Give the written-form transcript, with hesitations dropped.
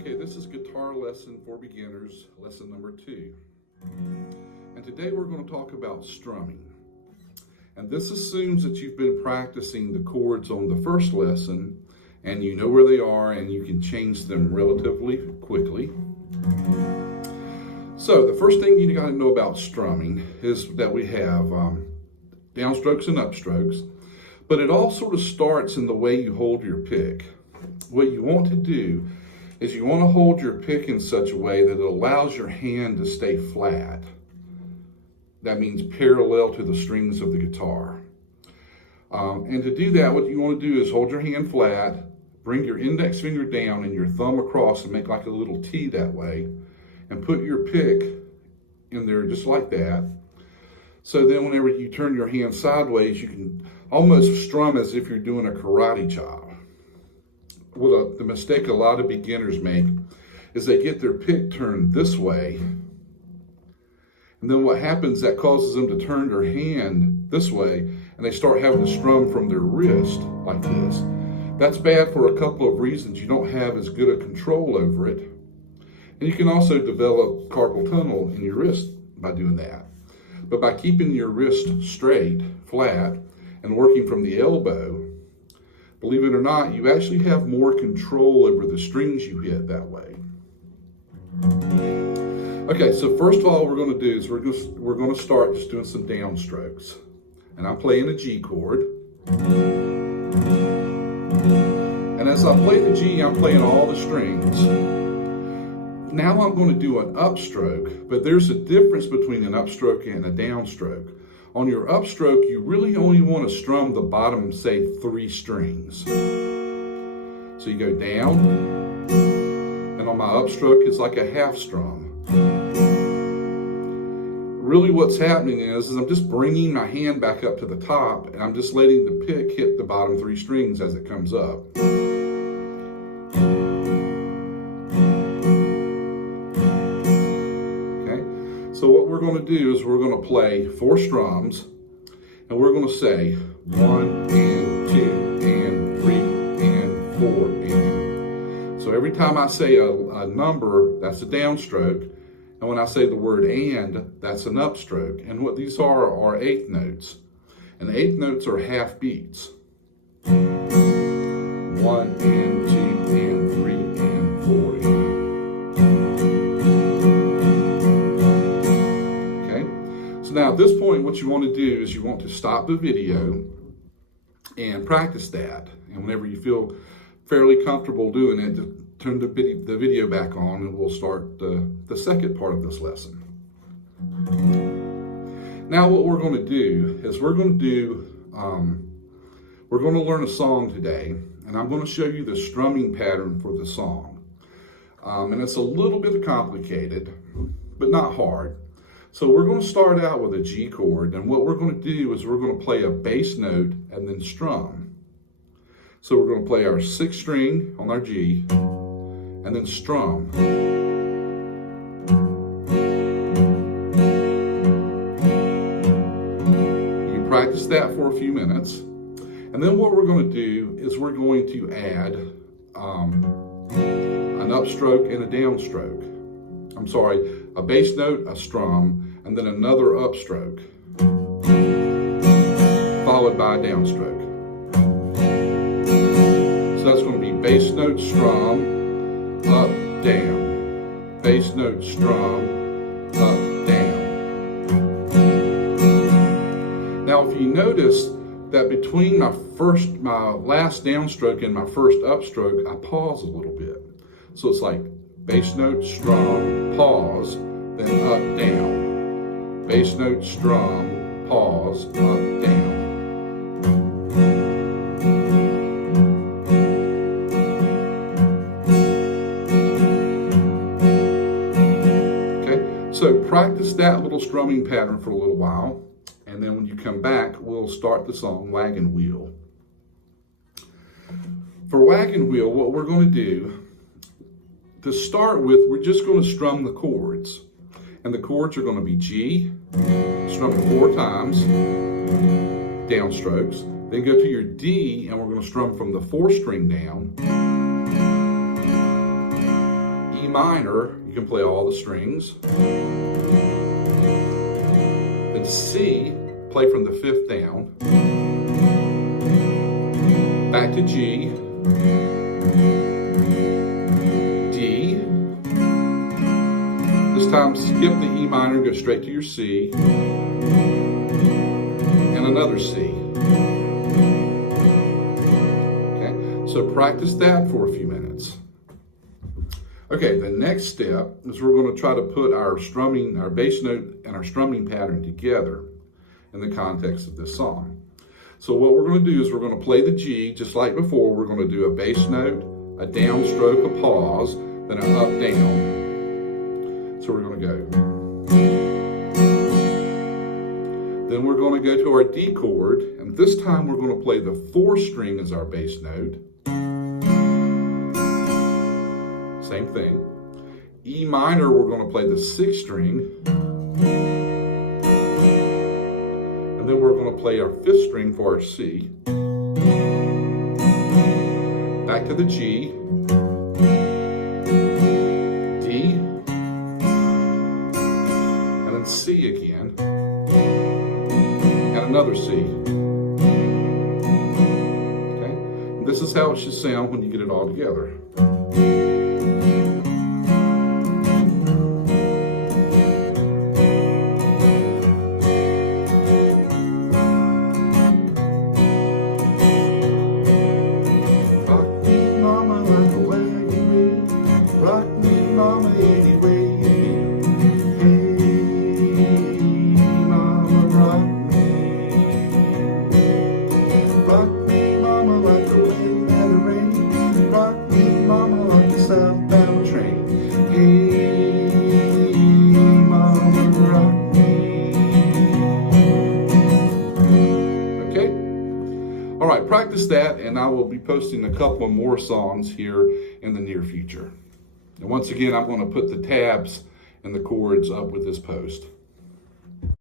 Okay, this is Guitar Lesson for Beginners, lesson number 2. And today we're going to talk about strumming. And this assumes that you've been practicing the chords on the first lesson and you know where they are and you can change them relatively quickly. So the first thing you got to know about strumming is that we have downstrokes and upstrokes, but it all sort of starts in the way you hold your pick. What you want to do is you want to hold your pick in such a way that it allows your hand to stay flat. That means parallel to the strings of the guitar. And to do that, what you want to do is hold your hand flat, bring your index finger down and your thumb across and make like a little T that way, and put your pick in there just like that. So then whenever you turn your hand sideways, you can almost strum as if you're doing a karate chop. Well, the mistake a lot of beginners make is they get their pick turned this way. And then what happens, that causes them to turn their hand this way and they start having to strum from their wrist like this. That's bad for a couple of reasons. You don't have as good a control over it. And you can also develop carpal tunnel in your wrist by doing that. But by keeping your wrist straight, flat, and working from the elbow, believe it or not, you actually have more control over the strings you hit that way. Okay, so first of all, what we're going to do is we're going to start just doing some downstrokes. And I'm playing a G chord. And as I play the G, I'm playing all the strings. Now I'm going to do an upstroke, but there's a difference between an upstroke and a downstroke. On your upstroke, you really only want to strum the bottom, say, 3 strings. So you go down, and on my upstroke, it's like a half strum. Really what's happening is I'm just bringing my hand back up to the top, and I'm just letting the pick hit the bottom 3 strings as it comes up. So what we're going to do is we're going to play 4 strums, and we're going to say 1 and 2 and 3 and 4 and. So every time I say a number, that's a downstroke, and when I say the word and, that's an upstroke. And what these are eighth notes, and eighth notes are half beats. 1 and 2 and 3 and 4 and. So now at this point, what you want to do is you want to stop the video and practice that. And whenever you feel fairly comfortable doing it, turn the video back on and we'll start the second part of this lesson. Now what we're going to do is we're going to learn a song today, and I'm going to show you the strumming pattern for the song. And it's a little bit complicated, but not hard. So we're going to start out with a G chord, and what we're going to do is we're going to play a bass note and then strum. So we're going to play our 6th string on our G and then strum. You practice that for a few minutes, and then what we're going to do is we're going to add an upstroke and a downstroke. I'm sorry, a bass note, a strum, and then another upstroke, followed by a downstroke. So that's going to be bass note, strum, up, down. Bass note, strum, up, down. Now, if you notice that between my last downstroke and my first upstroke, I pause a little bit. So it's like bass note, strum, pause, then up, down. Bass note, strum, pause, up, down. Okay, so practice that little strumming pattern for a little while, and then when you come back, we'll start the song Wagon Wheel. For Wagon Wheel, what we're going to do, to start with, we're just going to strum the chords. And the chords are going to be G, strum it 4 times, downstrokes. Then go to your D, and we're going to strum from the 4th string down. minor, you can play all the strings. Then C, play from the 5th down. Back to G. D. This time skip the E minor and go straight to your C. And another C. Okay, so practice that for a few minutes. Okay, the next step is we're going to try to put our strumming, our bass note and our strumming pattern together in the context of this song. So what we're going to do is we're going to play the G just like before. We're going to do a bass note, a downstroke, a pause, then an up, down. So we're going to go. Then we're going to go to our D chord, and this time we're going to play the 4th string as our bass note. Same thing. E minor, we're going to play the 6th string. And then we're going to play our 5th string for our C. Back to the G. D. And then C again. And another C. Okay? And this is how it should sound when you get it all together. All right, practice that, and I will be posting a couple of more songs here in the near future. And once again, I'm going to put the tabs and the chords up with this post.